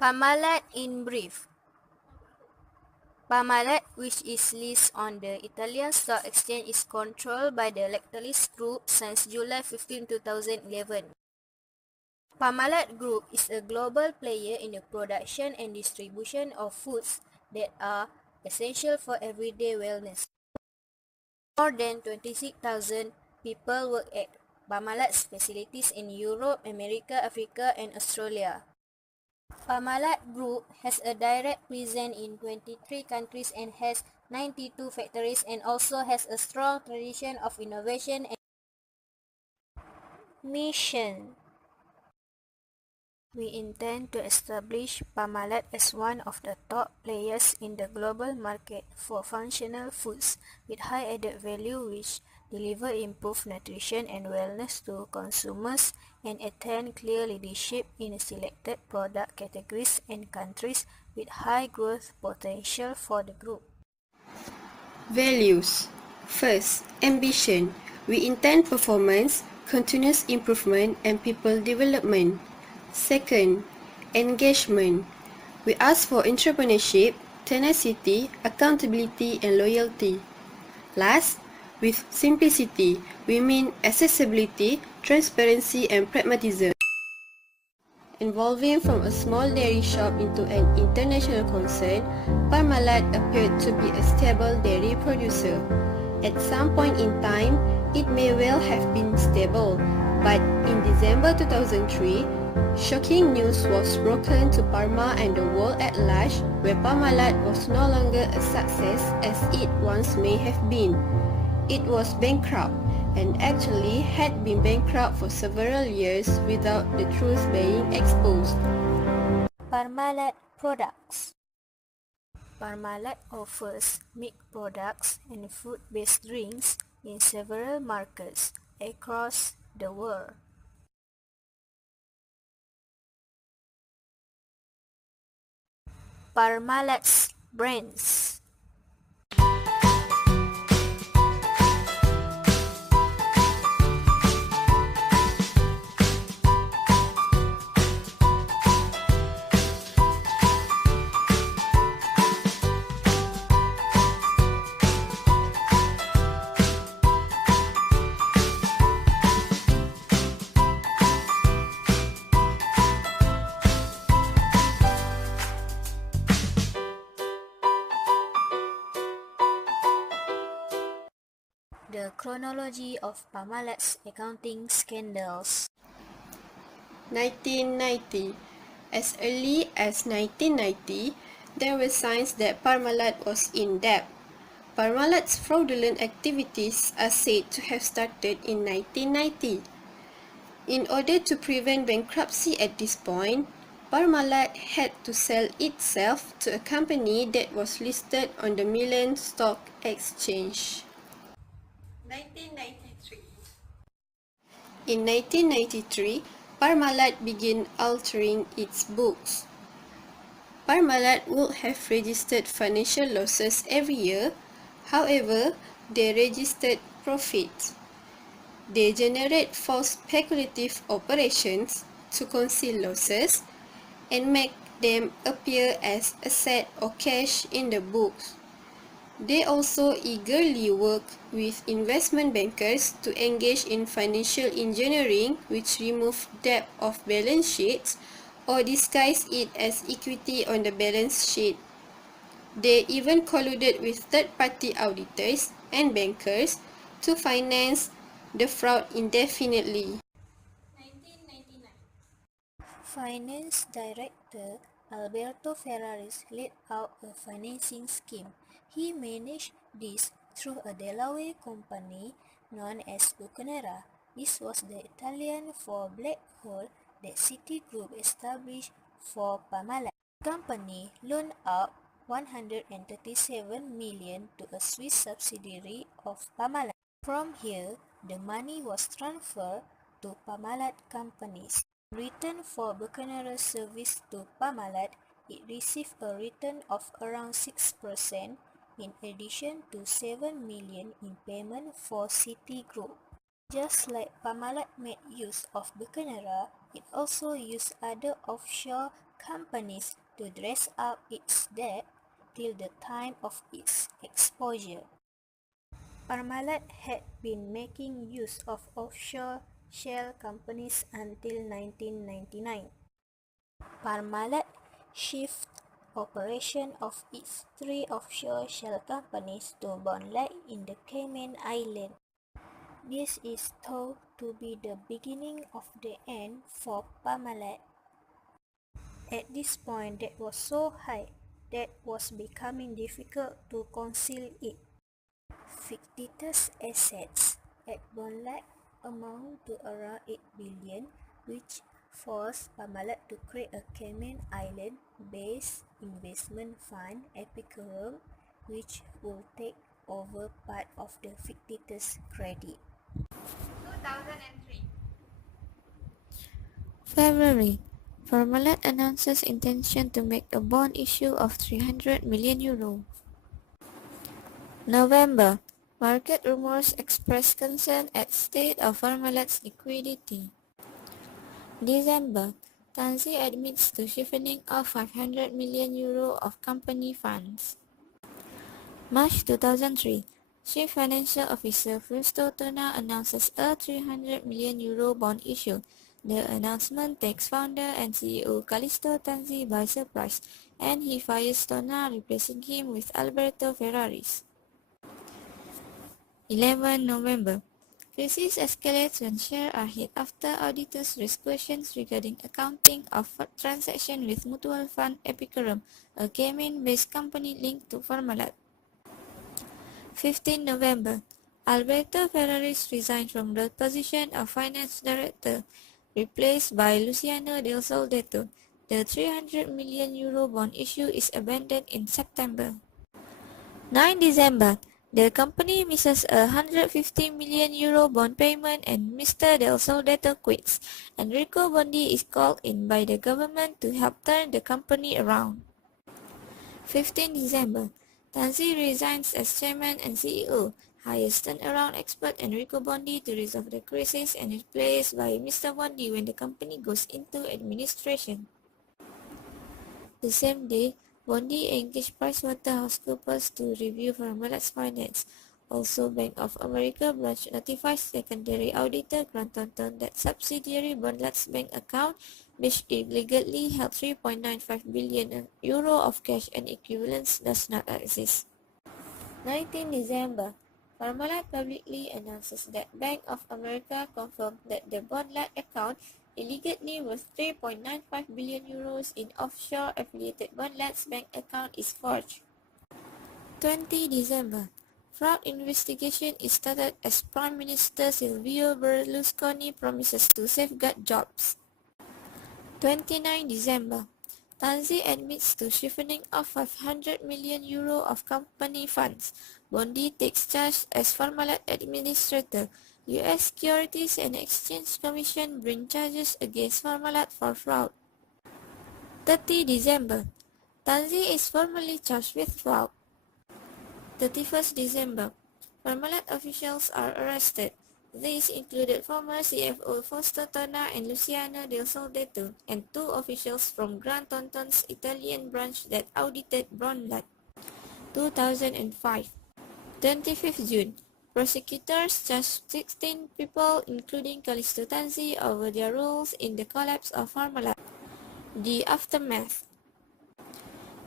Parmalat in brief. Parmalat, which is listed on the Italian Stock Exchange, is controlled by the Lactalis Group since July 15, 2011. Parmalat Group is a global player in the production and distribution of foods that are essential for everyday wellness. More than 26,000 people work at Parmalat's facilities in Europe, America, Africa, and Australia. Parmalat Group has a direct presence in 23 countries and has 92 factories, and also has a strong tradition of innovation and mission. We intend to establish Parmalat as one of the top players in the global market for functional foods with high added value, which deliver improved nutrition and wellness to consumers, and attain clear leadership in selected product categories and countries with high growth potential for the group. Values. First, ambition. We intend performance, continuous improvement, and people development. Second, engagement. We ask for entrepreneurship, tenacity, accountability, and loyalty. Last, with simplicity, we mean accessibility, transparency, and pragmatism. Evolving from a small dairy shop into an international concern, Parmalat appeared to be a stable dairy producer. At some point in time, it may well have been stable, but in December 2003, shocking news was broken to Parma and the world at large, where Parmalat was no longer a success as it once may have been. It was bankrupt, and actually had been bankrupt for several years without the truth being exposed. Parmalat products. Parmalat offers milk products and fruit-based drinks in several markets across the world. Parmalat's brands. The chronology of Parmalat's accounting scandals. 1990. As early as 1990, there were signs that Parmalat was in debt. Parmalat's fraudulent activities are said to have started in 1990. In order to prevent bankruptcy at this point, Parmalat had to sell itself to a company that was listed on the Milan Stock Exchange. 1993. In 1993, Parmalat began altering its books. Parmalat would have registered financial losses every year, however, they registered profits. They generate false speculative operations to conceal losses and make them appear as asset or cash in the books. They also eagerly work with investment bankers to engage in financial engineering, which remove debt off balance sheets or disguise it as equity on the balance sheet. They even colluded with third-party auditors and bankers to finance the fraud indefinitely. 1999. Finance Director Alberto Ferraris laid out a financing scheme. He managed this through a Delaware company known as Bucanera. This was the Italian for black hole that Citigroup established for Parmalat. The company loaned out 137 million to a Swiss subsidiary of Parmalat. From here, the money was transferred to Parmalat companies. In return for Bucanera's service to Parmalat, it received a return of around 6%, in addition to 7 million in payment for Citigroup. Just like Parmalat made use of Bucanera, it also used other offshore companies to dress up its debt till the time of its exposure. Parmalat had been making use of offshore shell companies until 1999. Parmalat shifted operation of its three offshore shell companies to Bonlai in the Cayman Islands. This is thought to be the beginning of the end for Parmalat. At this point, debt was so high that it was becoming difficult to conceal it. Fictitious assets at Bonlai amount to around 8 billion, which forced Parmalat to create a Cayman Island-based investment fund, Epicurum, which will take over part of the fictitious credit. 2003. February, Parmalat announces intention to make a bond issue of 300 million euro. November, market rumors express concern at state of Parmalat's liquidity. December, Tansi admits to siphoning off 500 million euro of company funds. March 2003, Chief Financial Officer Fausto Tona announces a 300 million euro bond issue. The announcement takes founder and CEO Callisto Tanzi by surprise, and he fires Tona, replacing him with Alberto Ferraris. 11 November, crisis escalates when shares are hit after auditors raise questions regarding accounting of transaction with mutual fund Epicurum, a Cayman-based company linked to Parmalat. 15 November, Alberto Ferraris resigned from the position of finance director, replaced by Luciano Del Soldato. The 300 million euro bond issue is abandoned in September. 9 December, the company misses a 150 million euro bond payment and Mr. Del Soldato quits. Enrico Bondi is called in by the government to help turn the company around. 15 December, Tanzi resigns as chairman and CEO, hires turnaround expert Enrico Bondi to resolve the crisis and is replaced by Mr. Bondi when the company goes into administration. The same day, Bondi engaged PricewaterhouseCoopers to review Parmalat's finance. Also, Bank of America branch notifies secondary auditor Grant Thornton that subsidiary Bonlat's bank account, which illegally held 3.95 billion euro of cash and equivalents, does not exist. 19 December, Parmalat publicly announces that Bank of America confirmed that the Bonlat account, illegally worth 3.95 billion euros in offshore affiliated Bonlat's bank account, is forged. 20 December, fraud investigation is started as Prime Minister Silvio Berlusconi promises to safeguard jobs. 29 December, Tanzi admits to siphoning off 500 million euro of company funds. Bondi takes charge as Parmalat administrator. U.S. Securities and Exchange Commission bring charges against Parmalat for fraud. 30 December, Tanzi is formally charged with fraud. 31st December, Parmalat officials are arrested. These included former CFO Fausto Tona and Luciano Del Soldato, and two officials from Grant Thornton's Italian branch that audited Bonlat. 2005. 25th June, prosecutors charged 16 people, including Callisto Tanzi, over their roles in the collapse of Parmalat. The aftermath.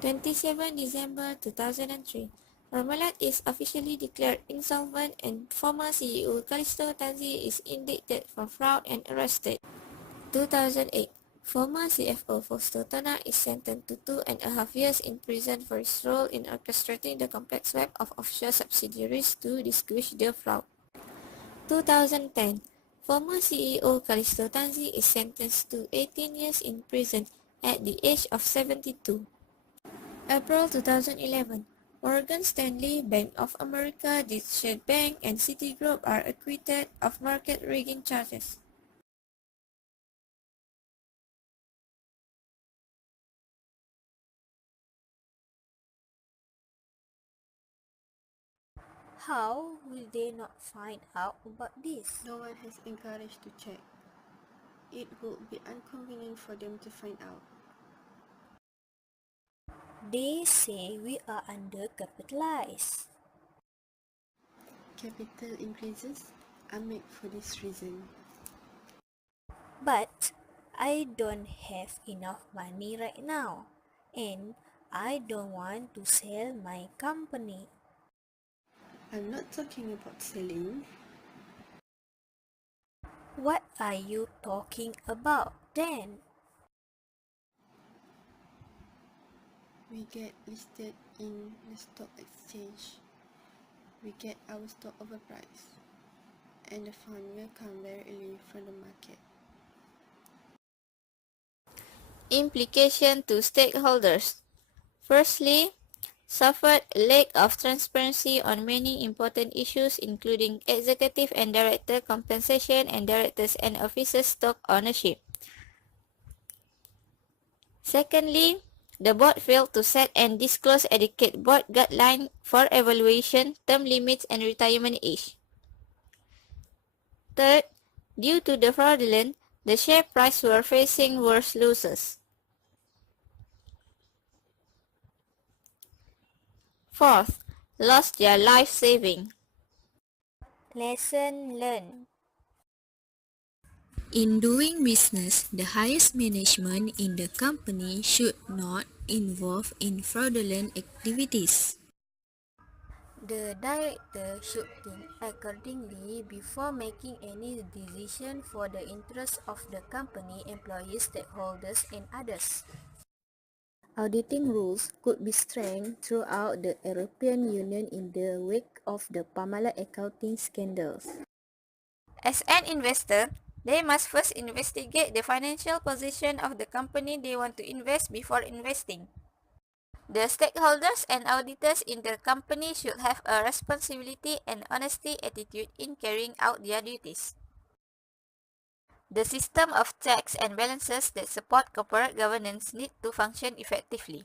27 December 2003, Parmalat is officially declared insolvent and former CEO Callisto Tanzi is indicted for fraud and arrested. 2008, former CFO Fausto Tona is sentenced to 2.5 years in prison for his role in orchestrating the complex web of offshore subsidiaries to disguise the fraud. 2010, former CEO Callisto Tanzi is sentenced to 18 years in prison at the age of 72. April 2011, Morgan Stanley, Bank of America, Deutsche Bank, and Citigroup are acquitted of market rigging charges. How will they not find out about this? No one has encouraged to check. It would be inconvenient for them to find out. They say we are undercapitalized. Capital increases are made for this reason. But I don't have enough money right now, and I don't want to sell my company. I'm not talking about selling. What are you talking about then? We get listed in the stock exchange. We get our stock overpriced, and the fund will come very early from the market. Implication to stakeholders. Firstly, suffered lack of transparency on many important issues including executive and director compensation and directors and officers stock ownership. Secondly, the board failed to set and disclose adequate board guidelines for evaluation, term limits, and retirement age. Third, due to the fraudulent, the share price were facing worse losses. Fourth, lost their life saving. Lesson learned. In doing business, the highest management in the company should not involve in fraudulent activities. The director should think accordingly before making any decision for the interest of the company, employees, stakeholders, and others. Auditing rules could be strengthened throughout the European Union in the wake of the Parmalat accounting scandals. As an investor, they must first investigate the financial position of the company they want to invest before investing. The stakeholders and auditors in the company should have a responsibility and honesty attitude in carrying out their duties. The system of checks and balances that support corporate governance need to function effectively.